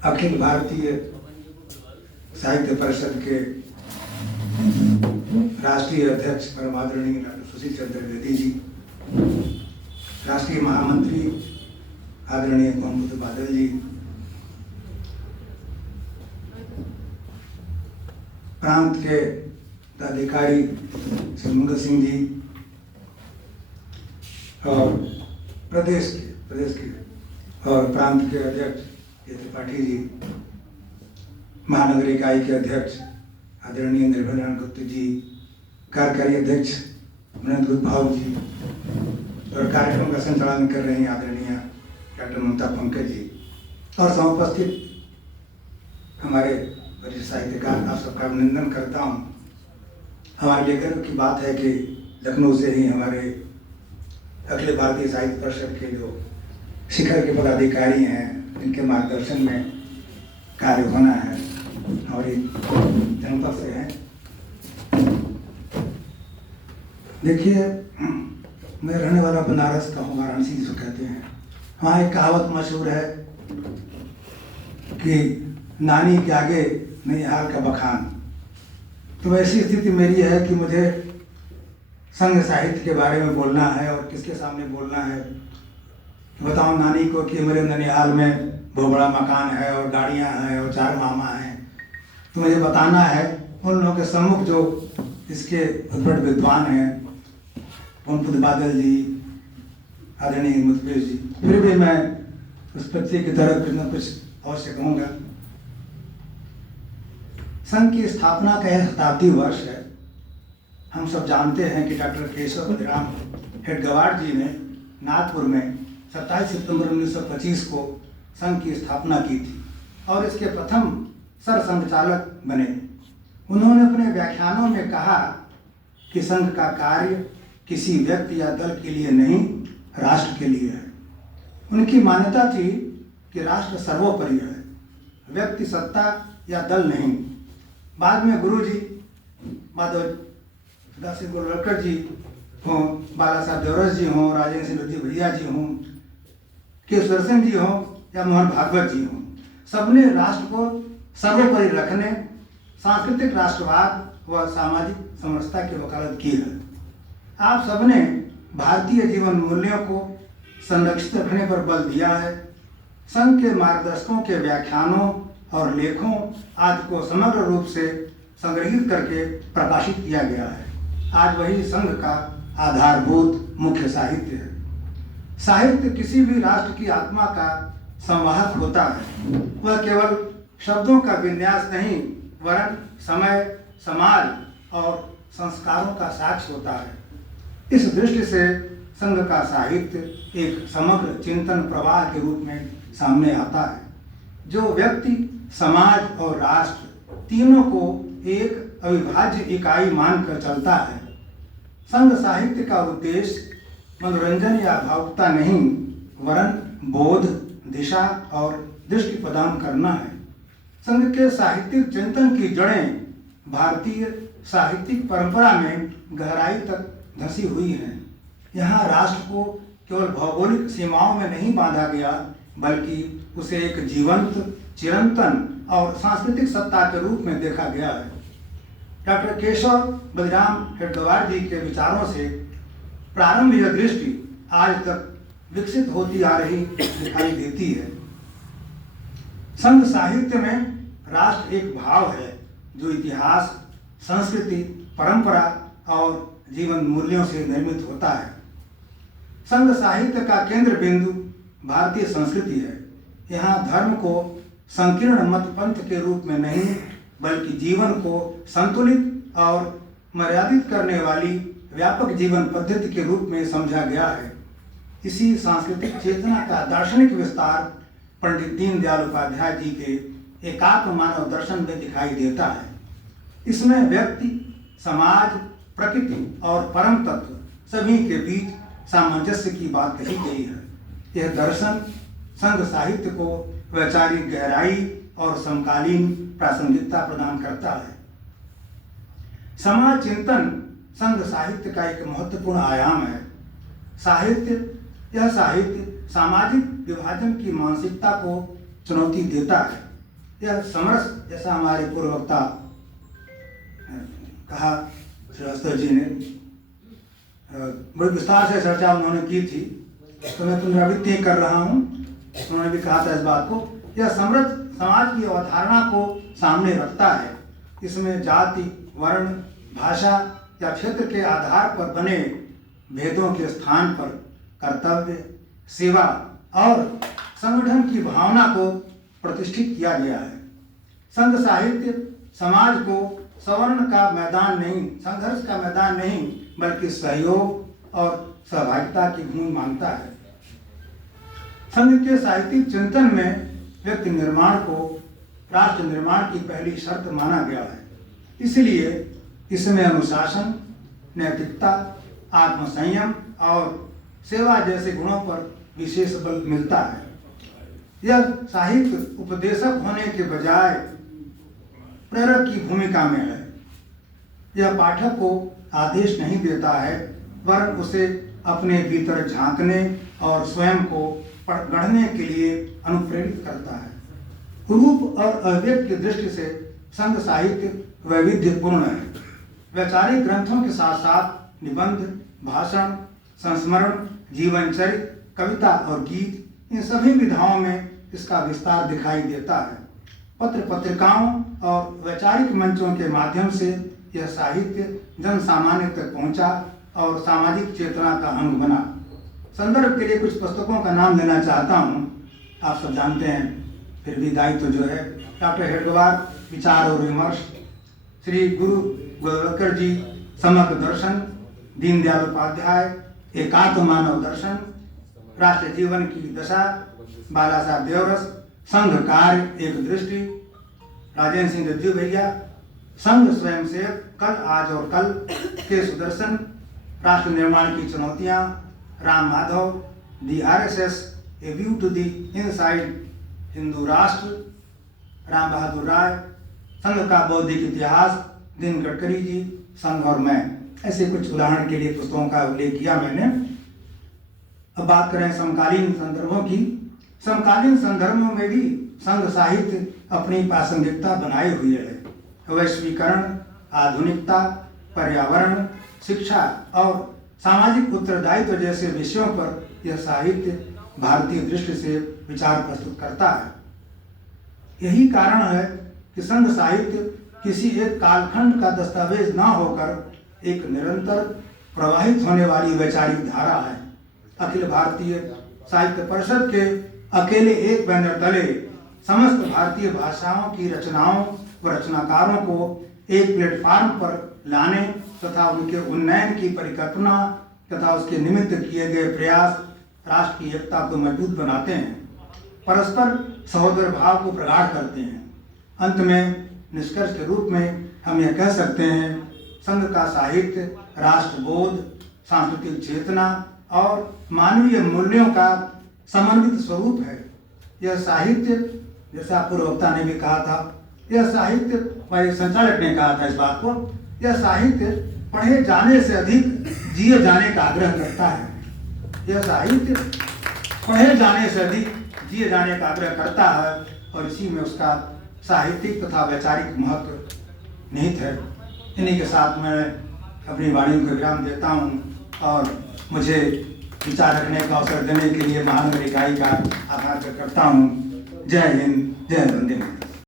अखिल भारतीय साहित्य परिषद के राष्ट्रीय अध्यक्ष परम आदरणीय डॉक्टर सुशील चंद्र द्विवेदी जी, राष्ट्रीय महामंत्री आदरणीय मोहम्मद बादल जी, प्रांत के पदाधिकारी श्री मंगल सिंह जी और प्रदेश के और प्रांत के अध्यक्ष त्रिपाठी जी, महानगर इकाई के अध्यक्ष आदरणीय निर्भय नारायण गुप्त जी, कार्यकारी अध्यक्ष अनंत भाव जी और कार्यक्रम का संचालन कर रहे हैं आदरणीय डॉक्टर ममता पंकज जी और समुपस्थित हमारे वरिष्ठ साहित्यकार, आप सबका अभिनंदन करता हूँ। हमारे लिए गर्व की बात है कि लखनऊ से ही हमारे अखिल भारतीय साहित्य परिषद के जो शिखर के पदाधिकारी हैं, इनके मार्गदर्शन में कार्य होना है और एक जनता से है। देखिए, मैं रहने वाला बनारस का हूँ, वाराणसी जिसको कहते हैं। वहाँ एक कहावत मशहूर है कि नानी के आगे नैहाल का बखान। तो ऐसी स्थिति मेरी है कि मुझे संघ साहित्य के बारे में बोलना है और किसके सामने बोलना है। बताऊं नानी को कि मेरे ननिहाल में बहुत बड़ा मकान है और गाड़ियां हैं और 4 मामा हैं। तो मुझे बताना है उन लोगों के सम्मुख जो इसके उद्भट विद्वान हैं, मोहम्मद बादल जी, आदरणीय मुतफिर जी। फिर भी मैं उस प्रत्येक की तरफ कुछ न कुछ अवश्य कहूँगा। संघ की स्थापना का यह शताब्दी वर्ष है। हम सब जानते हैं कि डॉक्टर केशव बलिराम हेडगेवार जी ने नागपुर में 27 सितंबर 1925 को संघ की स्थापना की थी और इसके प्रथम सरसंघचालक बने। उन्होंने अपने व्याख्यानों में कहा कि संघ का कार्य किसी व्यक्ति या दल के लिए नहीं, राष्ट्र के लिए है। उनकी मान्यता थी कि राष्ट्र सर्वोपरि है, व्यक्ति सत्ता या दल नहीं। बाद में गुरु जी, माधव दासिंह गोलवलकर जी हों, बाला साहब देवरस जी हों, राजेंद्र सिंह लोधी भैया जी हों, केशवर सिंह जी हों या मोहन भागवत जी हों, सबने राष्ट्र को सर्वोपरि रखने, सांस्कृतिक राष्ट्रवाद व सामाजिक समरसता की वकालत की है। आप सबने भारतीय जीवन मूल्यों को संरक्षित रखने पर बल दिया है। संघ के मार्गदर्शकों के व्याख्यानों और लेखों आदि को समग्र रूप से संग्रहित करके प्रकाशित किया गया है। आज वही संघ का आधारभूत मुख्य साहित्य है। साहित्य किसी भी राष्ट्र की आत्मा का संवाहक होता है। वह केवल शब्दों का विन्यास नहीं, वरन समय, समाज और संस्कारों का साक्ष्य होता है। इस दृष्टि से संघ का साहित्य एक समग्र चिंतन प्रवाह के रूप में सामने आता है, जो व्यक्ति, समाज और राष्ट्र तीनों को एक अविभाज्य इकाई मानकर चलता है। संघ साहित्य का उद्देश्य मनोरंजन या भावुकता नहीं, वरन बोध, दिशा और दृष्टि प्रदान करना है। संघ के साहित्यिक चिंतन की जड़ें भारतीय साहित्यिक परंपरा में गहराई तक धसी हुई हैं। यहाँ राष्ट्र को केवल भौगोलिक सीमाओं में नहीं बांधा गया, बल्कि उसे एक जीवंत, चिरंतन और सांस्कृतिक सत्ता के रूप में देखा गया है। डॉक्टर केशव बलिराम हेडगेवार जी के विचारों से प्रारंभ यह दृष्टि आज तक विकसित होती आ रही दिखाई देती है। संघ साहित्य में राष्ट्र एक भाव है जो इतिहास, संस्कृति, परंपरा और जीवन मूल्यों से निर्मित होता है। संघ साहित्य का केंद्र बिंदु भारतीय संस्कृति है। यहाँ धर्म को संकीर्ण मत पंथ के रूप में नहीं, बल्कि जीवन को संतुलित और मर्यादित करने वाली व्यापक जीवन पद्धति के रूप में समझा गया है। इसी सांस्कृतिक चेतना का दार्शनिक विस्तार पंडित दीनदयाल उपाध्याय जी के एकात्म मानव दर्शन में दिखाई देता है। इसमें व्यक्ति, समाज, प्रकृति और परम तत्व सभी के बीच सामंजस्य की बात कही गई है। यह दर्शन संघ साहित्य को वैचारिक गहराई और समकालीन प्रासंगिकता प्रदान करता है। समाज चिंतन संघ साहित्य का एक महत्वपूर्ण आयाम है। यह साहित्य सामाजिक विभाजन की मानसिकता को चुनौती देता है। यह समरस, जैसा हमारे पूर्व वक्ता कहा श्रीवास्तव जी ने, बड़ी विस्तार से चर्चा उन्होंने की थी, तो मैं पुनरावृत्ति कर रहा हूँ। उन्होंने भी कहा था इस बात को, यह समृद्ध समाज की अवधारणा को सामने रखता है। इसमें जाति, वर्ण, भाषा या क्षेत्र के आधार पर बने भेदों के स्थान पर कर्तव्य, सेवा और संगठन की भावना को प्रतिष्ठित किया गया है। संघ साहित्य समाज को सवर्ण का मैदान नहीं, संघर्ष का मैदान नहीं, बल्कि सहयोग और सहभागिता की भूमि मानता है। संघ के साहित्यिक चिंतन में व्यक्ति निर्माण को राष्ट्र निर्माण की पहली शर्त माना गया है। इसलिए इसमें अनुशासन, नैतिकता, आत्मसंयम और सेवा जैसे गुणों पर विशेष बल मिलता है। यह साहित्य उपदेशक होने के बजाय प्रेरक की भूमिका में है। यह पाठक को आदेश नहीं देता है, वरन उसे अपने भीतर झांकने और स्वयं को गढ़ने के लिए अनुप्रेरित करता है। रूप और अव्यक्त की दृष्टि से संघ साहित्य वैविध्यपूर्ण है। वैचारिक ग्रंथों के साथ साथ निबंध, भाषण, संस्मरण, जीवन चरित्र, कविता और गीत, इन सभी विधाओं में इसका विस्तार दिखाई देता है। पत्र पत्रिकाओं और वैचारिक मंचों के माध्यम से यह साहित्य जन सामान्य तक पहुंचा और सामाजिक चेतना का अंग बना। संदर्भ के लिए कुछ पुस्तकों का नाम लेना चाहता हूँ। आप सब जानते हैं, फिर भी दायित्व जो है, डॉक्टर हेडगेवार विचार और विमर्श, श्री गुरु गोलवलकर जी समग्र दर्शन, दीनदयाल उपाध्याय एकात्म मानव दर्शन, राष्ट्र जीवन की दशा, बाला साहब देवरस, संघ कार्य एक दृष्टि, राजेंद्र सिंह गज्जू भैया, संघ स्वयं सेवक, कल आज और कल के सुदर्शन, राष्ट्र निर्माण की चुनौतियां, Ram Madhav, the RSS, a view to the inside, Hindu Rashtra, Ram बहादुर राय, संघ का बौद्धिक इतिहास, दिन गडकरी जी, संघ और मैं, ऐसे कुछ उदाहरण के लिए पुस्तकों का उल्लेख किया मैंने। अब बात करें समकालीन संदर्भों की। समकालीन संदर्भों में भी संघ साहित्य अपनी प्रासंगिकता बनाए हुए है। वैश्वीकरण, आधुनिकता, पर्यावरण, शिक्षा और सामाजिक उत्तरदायित्व जैसे विषयों पर यह साहित्य भारतीय दृष्टि से विचार प्रस्तुत करता है। यही कारण है कि संघ साहित्य किसी एक कालखंड का दस्तावेज न होकर एक निरंतर प्रवाहित होने वाली वैचारिक धारा है। अखिल भारतीय साहित्य परिषद के अकेले एक बैनर तले समस्त भारतीय भाषाओं की रचनाओं व रचनाकारों को एक प्लेटफार्म पर लाने तथा उनके उन्नयन की परिकल्पना तथा उसके निमित्त किए गए प्रयास राष्ट्र की एकता को मजबूत बनाते हैं, परस्पर सहोदर भाव को प्रगाढ़ करते हैं। अंत में निष्कर्ष के रूप में हम यह कह सकते हैं, संघ का साहित्य राष्ट्रबोध, सांस्कृतिक चेतना और मानवीय मूल्यों का समन्वित स्वरूप है। यह साहित्य, जैसा पूर्ववक्ता ने भी कहा था, यह साहित्य, भाई संचालक ने कहा था इस बात को, यह साहित्य पढ़े जाने से अधिक जिए जाने का आग्रह करता है। यह साहित्य पढ़े जाने से अधिक जिए जाने का आग्रह करता है और इसी में उसका साहित्यिक तथा वैचारिक महत्व निहित है। इन्हीं के साथ मैं अपनी वाणी को विराम देता हूँ और मुझे विचार रखने का अवसर देने के लिए महानगर इकाई का आभार व्यक्त करता हूँ। जय हिंद, जय वंदे मातरम।